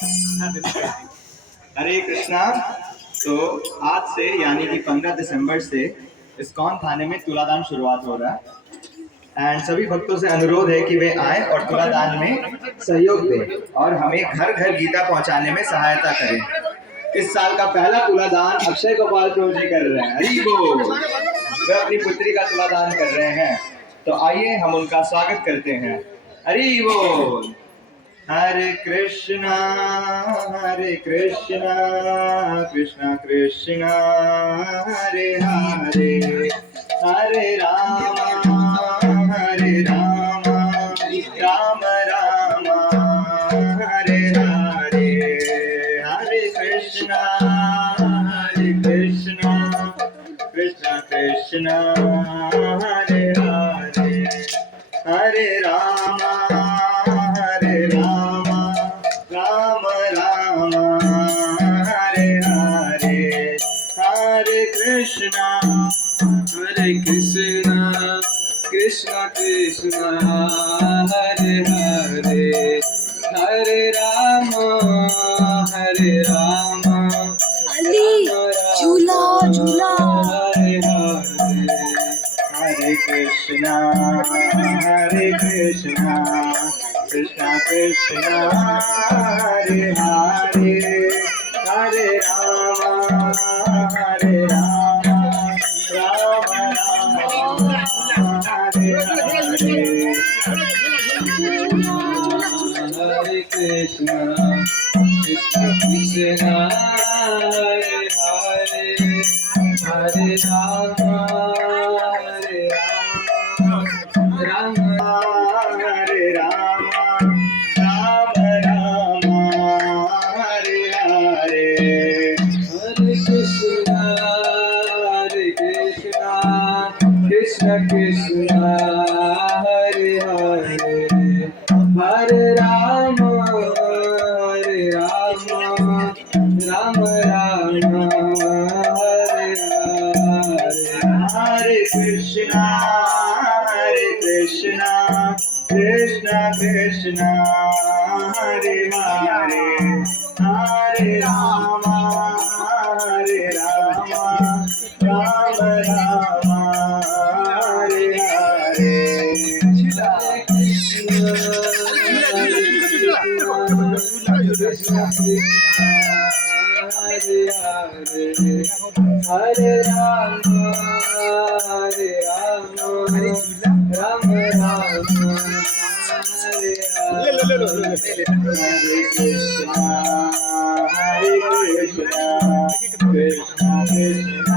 हरे कृष्णा। तो आज से यानी कि 15 दिसंबर से इस्कॉन थाने में तुलादान शुरुआत हो रहा है एंड सभी भक्तों से अनुरोध है कि वे आए और तुलादान में सहयोग दें और हमें घर घर गीता पहुंचाने में सहायता करें। इस साल का पहला तुलादान अक्षय गोपाल प्रभु जी कर रहे हैं। हरि बोल। वे अपनी पुत्री का तुलादान कर रहे हैं, तो आइए हम उनका स्वागत करते हैं। हरि बोल। हरे कृष्णा कृष्णा कृष्णा हरे हरे, हरे राम राम राम हरे हरे। हरे कृष्णा कृष्णा कृष्णा हरे हरे, हरे राम राम राम हरे हरे। हरे कृष्णा कृष्णा कृष्णा हरे हरे, हरे राम अली झूला झूला। हरे हरे। हरे कृष्णा कृष्णा कृष्णा हरे हरे, हरे राम राम राम हरे हरे। हरे कृष्णा कृष्णा हरे हरे, हरे राम राम हरे राम राम हरे हरे। हरे कृष्णा कृष्णा कृष्णा हरे हरे, हरे राम राम हरे हरे। हरे कृष्णा कृष्णा कृष्णा हरे हरे, हरे राम राम हरे हरे। हरे कृष्णा हरे हरे, हरे राम राम हरे हरे। हरे कृष्णा कृष्णा कृष्णा